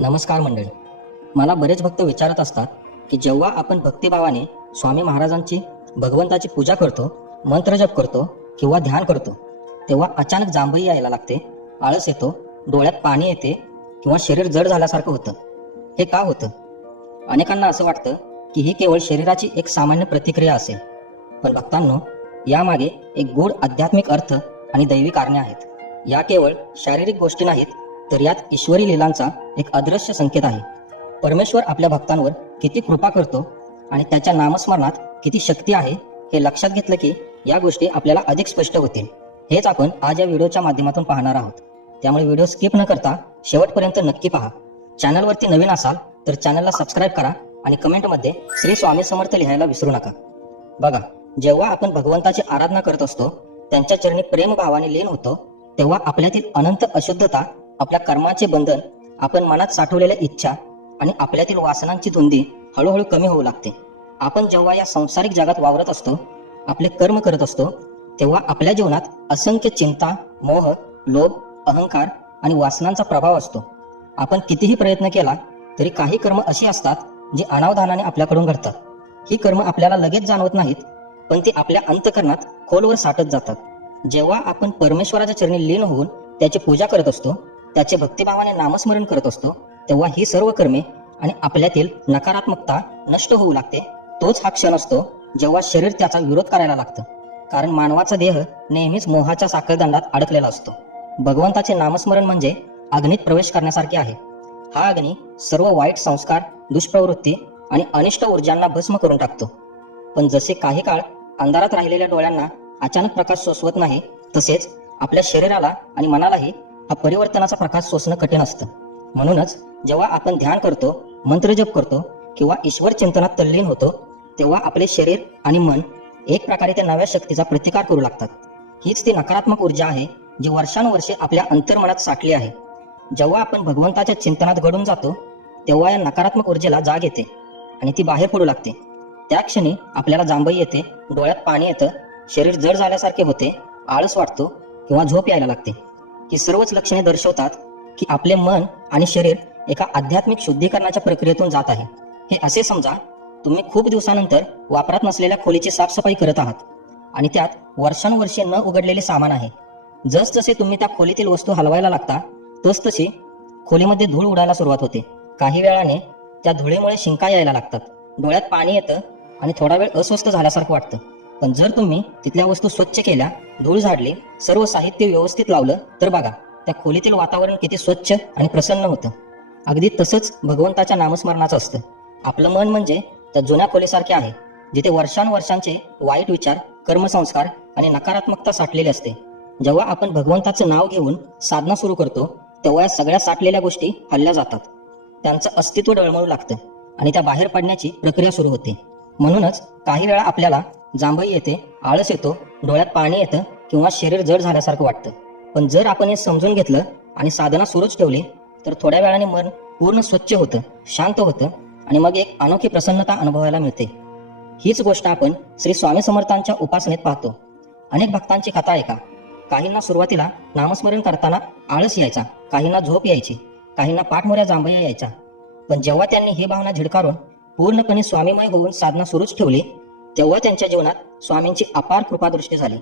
नमस्कार मंडळी मला बरेच भक्त विचारत असतात की जेव्हा आपण भक्तिभावाने स्वामी महाराजांची भगवंताची पूजा करतो मंत्र जप करतो किंवा ध्यान करतो तेव्हा अचानक जांभई यायला लागते आळस येतो डोळ्यात पाणी येते किंवा शरीर जड झाल्यासारखं होतं हे का होतं अनेकांना असं वाटतं की ही केवळ शरीराची एक सामान्य प्रतिक्रिया असेल पण भक्तांनो यामागे एक गूढ आध्यात्मिक अर्थ आणि दैवी कारणे आहेत या केवळ शारीरिक गोष्टी नाहीत तर यात ईश्वरी लीलांचा एक अदृश्य संकेत आहे परमेश्वर आपल्या भक्तांवर किती कृपा करतो आणि त्याच्या नामस्मरणात किती शक्ती आहे हे लक्षात घेतलं की या गोष्टी आपल्याला अधिक स्पष्ट होतील हेच आपण आज या व्हिडिओच्या माध्यमातून पाहणार आहोत त्यामुळे व्हिडिओ स्किप न करता शेवटपर्यंत नक्की पहा चॅनलवरती नवीन असाल तर चॅनलला सबस्क्राईब करा आणि कमेंटमध्ये श्री स्वामी समर्थ लिहायला विसरू नका बघा जेव्हा आपण भगवंताची आराधना करत असतो त्यांच्या चरणी प्रेमभावाने लीन होतो तेव्हा आपल्यातील अनंत अशुद्धता आपल्या कर्माचे बंधन आपण मनात साठवलेल्या इच्छा आणि आपल्यातील वासनांची धुंदी हळूहळू कमी होऊ लागते आपण जेव्हा या संसारिक जगात वावरत असतो आपले कर्म करत असतो तेव्हा आपल्या जीवनात असंख्य चिंता मोह लोभ अहंकार आणि वासनांचा प्रभाव असतो आपण कितीही प्रयत्न केला तरी काही कर्म अशी असतात जी अनावधानाने आपल्याकडून घडतात ही कर्म आपल्याला लगेच जाणवत नाहीत पण ती आपल्या अंतकरणात खोलवर साठत जातात जेव्हा आपण परमेश्वराच्या चरणी लीन होऊन त्याची पूजा करत असतो त्याचे भक्तिभावाने नामस्मरण करत असतो तेव्हा ही सर्व कर्मे आणि आपल्यातील नकारात्मकता नष्ट होऊ लागते तोच हा क्षण असतो जेव्हा शरीर त्याचा विरोध करायला लागतं कारण मानवाचा देह नेहमीच मोहाच्या साखळदंडात अडकलेला असतो भगवंताचे नामस्मरण म्हणजे अग्नीत प्रवेश करण्यासारखे आहे हा अग्नी सर्व वाईट संस्कार दुष्प्रवृत्ती आणि अनिष्ट ऊर्जांना भस्म करून टाकतो पण जसे काही काळ अंधारात राहिलेल्या डोळ्यांना अचानक प्रकाश सोसवत नाही तसेच आपल्या शरीराला आणि मनालाही हा परिवर्तनाचा प्रकाश सोसणं कठीण असतं म्हणूनच जेव्हा आपण ध्यान करतो मंत्रजप करतो किंवा ईश्वर चिंतनात तल्लीन होतो तेव्हा आपले शरीर आणि मन एक प्रकारे त्या नव्या शक्तीचा प्रतिकार करू लागतात हीच ती नकारात्मक ऊर्जा आहे जी वर्षानुवर्षे आपल्या अंतर्मनात साठली आहे जेव्हा आपण भगवंताच्या चिंतनात घडून जातो तेव्हा या नकारात्मक ऊर्जेला जाग येते आणि ती बाहेर पडू लागते त्या क्षणी आपल्याला जांभई येते डोळ्यात पाणी येतं शरीर जड झाल्यासारखे होते आळस वाटतो किंवा झोप यायला लागते की सर्वच लक्षणे दर्शवतात की आपले मन आणि शरीर एका आध्यात्मिक शुद्धीकरणाच्या प्रक्रियेतून जात आहे हे असे समजा तुम्ही खूप दिवसानंतर वापरात नसलेल्या खोलीची साफसफाई करत आहात आणि त्यात वर्षानुवर्षे न उघडलेले सामान आहे जसजसे तुम्ही त्या खोलीतील वस्तू हलवायला लागता तसतशी खोलीमध्ये धूळ उडायला सुरुवात होते काही वेळाने त्या धुळेमुळे शिंका यायला लागतात डोळ्यात पाणी येतं आणि थोडा वेळ अस्वस्थ झाल्यासारखं वाटतं पण जर तुम्ही तिथल्या वस्तू स्वच्छ केल्या धूळ झाडले सर्व साहित्य व्यवस्थित लावलं तर बघा त्या खोलीतील वातावरण किती स्वच्छ आणि प्रसन्न होतं अगदी तसंच भगवंताच्या नामस्मरणाचं असतं आपलं मन म्हणजे त्या जुन्या खोलीसारखे आहे जिथे वर्षानुवर्षांचे वाईट विचार कर्मसंस्कार आणि नकारात्मकता साठलेली असते जेव्हा आपण भगवंताचं नाव घेऊन साधना सुरू करतो तेव्हा या सगळ्या साठलेल्या गोष्टी हल्ल्या जातात त्यांचं अस्तित्व डळमळू लागतं आणि त्या बाहेर पडण्याची प्रक्रिया सुरू होते म्हणूनच काही वेळा आपल्याला जांभई येते आळस येतो डोळ्यात पाणी येतं किंवा शरीर जड झाल्यासारखं वाटतं पण जर आपण हे समजून घेतलं आणि साधना सुरूच ठेवली तर थोड्या वेळाने मन पूर्ण स्वच्छ होतं शांत होतं आणि मग एक अनोखी प्रसन्नता अनुभवायला मिळते हीच गोष्ट आपण श्री स्वामी समर्थांच्या उपासनेत पाहतो अनेक भक्तांची कथा ऐका काहींना सुरुवातीला नामस्मरण करताना आळस यायचा काहींना झोप यायची काहींना पाठमोऱ्या जांभया यायचा पण जेव्हा त्यांनी ही भावना झिडकारून पूर्णपणे स्वामीमय होऊन साधना सुरूच ठेवली तेव्हा त्यांच्या जीवनात स्वामींची अपार कृपादृष्टी झाली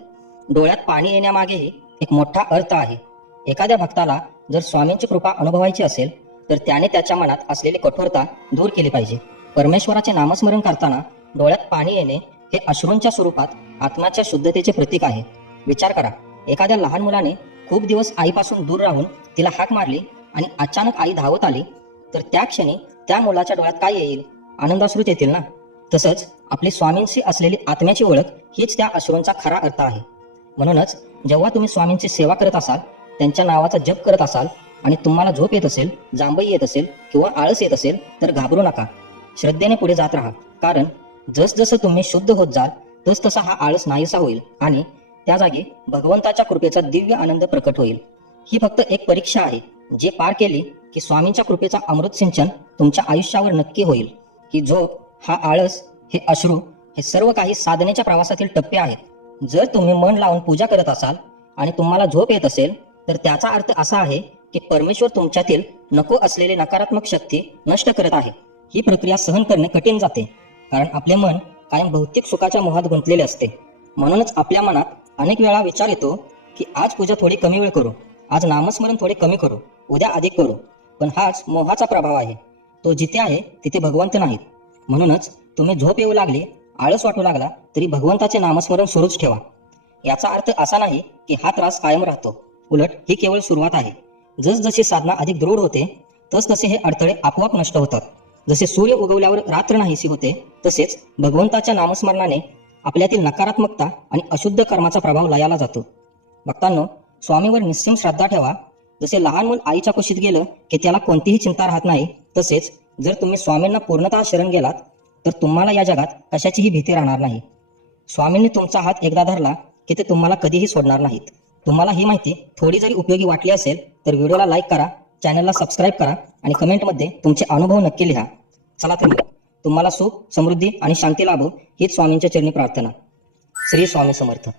डोळ्यात पाणी येण्यामागेही एक मोठा अर्थ आहे एखाद्या भक्ताला जर स्वामींची कृपा अनुभवायची असेल तर त्याने त्याच्या मनात असलेली कठोरता दूर केली पाहिजे परमेश्वराचे नामस्मरण करताना डोळ्यात पाणी येणे हे अश्रूंच्या स्वरूपात आत्माच्या शुद्धतेचे प्रतीक आहे विचार करा एखाद्या लहान मुलाने खूप दिवस आईपासून दूर राहून तिला हाक मारली आणि अचानक आई धावत आली तर त्या क्षणी त्या मुलाच्या डोळ्यात काय येईल आनंदाश्रूच येतील ना तसंच आपले स्वामींशी असलेली आत्म्याची ओळख हीच त्या अश्रूंचा खरा अर्थ आहे म्हणूनच जेव्हा तुम्ही स्वामींची सेवा करत असाल त्यांच्या नावाचा जप करत असाल आणि तुम्हाला झोप येत असेल जांभई येत असेल किंवा आळस येत असेल तर घाबरू नका श्रद्धेने पुढे जात राहा कारण जसजसं तुम्ही शुद्ध होत जाल तसा हा आळस नाहीसा होईल आणि त्या जागी भगवंताच्या कृपेचा दिव्य आनंद प्रकट होईल ही फक्त एक परीक्षा आहे जे पार केली की स्वामींच्या कृपेचा अमृत सिंचन तुमच्या आयुष्यावर नक्की होईल की झोप हा आळस हे अश्रू हे सर्व काही साधनेच्या प्रवासातील टप्पे आहेत जर तुम्ही मन लावून पूजा करत असाल आणि तुम्हाला झोप येत असेल तर त्याचा अर्थ असा आहे की परमेश्वर तुमच्यातील नको असलेले नकारात्मक शक्ती नष्ट करत आहे ही प्रक्रिया सहन करणे कठीण जाते कारण आपले मन कायम भौतिक सुखाच्या मोहात गुंतलेले असते म्हणूनच आपल्या मनात अनेक वेळा विचार येतो की आज पूजा थोडी कमी वेळ करू आज नामस्मरण थोडे कमी करू उद्या अधिक करू पण हाच मोहाचा प्रभाव आहे तो जिथे आहे तिथे भगवंत नाहीत म्हणूनच तुम्ही झोप येऊ लागले आळस वाटू लागला तरी भगवंताचे नामस्मरण सुरूच ठेवा याचा अर्थ असा नाही की हा त्रास कायम राहतो उलट ही केवळ सुरुवात आहे जसजशी साधना अधिक दृढ होते तसतसे हे अडथळे आपोआप नष्ट होतात जसे सूर्य उगवल्यावर रात्र नाहीशी होते तसेच भगवंताच्या नामस्मरणाने आपल्यातील नकारात्मकता आणि अशुद्ध कर्माचा प्रभाव लयाला जातो भक्तांनो स्वामीवर निश्चिम श्रद्धा ठेवा जसे लहान मूल आईच्या कुशीत गेलं की त्याला कोणतीही चिंता राहत नाही तसेच जर तुम्ही स्वामींना पूर्णतः शरण गेलात तर तुम्हाला या जगात कशाचीही भीती राहणार नाही स्वामींनी तुमचा हात एकदा धरला की ते तुम्हाला कधीही सोडणार नाहीत तुम्हाला ही माहिती थोडी जरी उपयोगी वाटली असेल तर व्हिडिओला लाईक करा चॅनलला सबस्क्राईब करा आणि कमेंटमध्ये तुमचे अनुभव नक्की लिहा चला तर तुम्हाला सुख समृद्धी आणि शांती लाभो हीच स्वामींच्या चरणी प्रार्थना श्री स्वामी समर्थ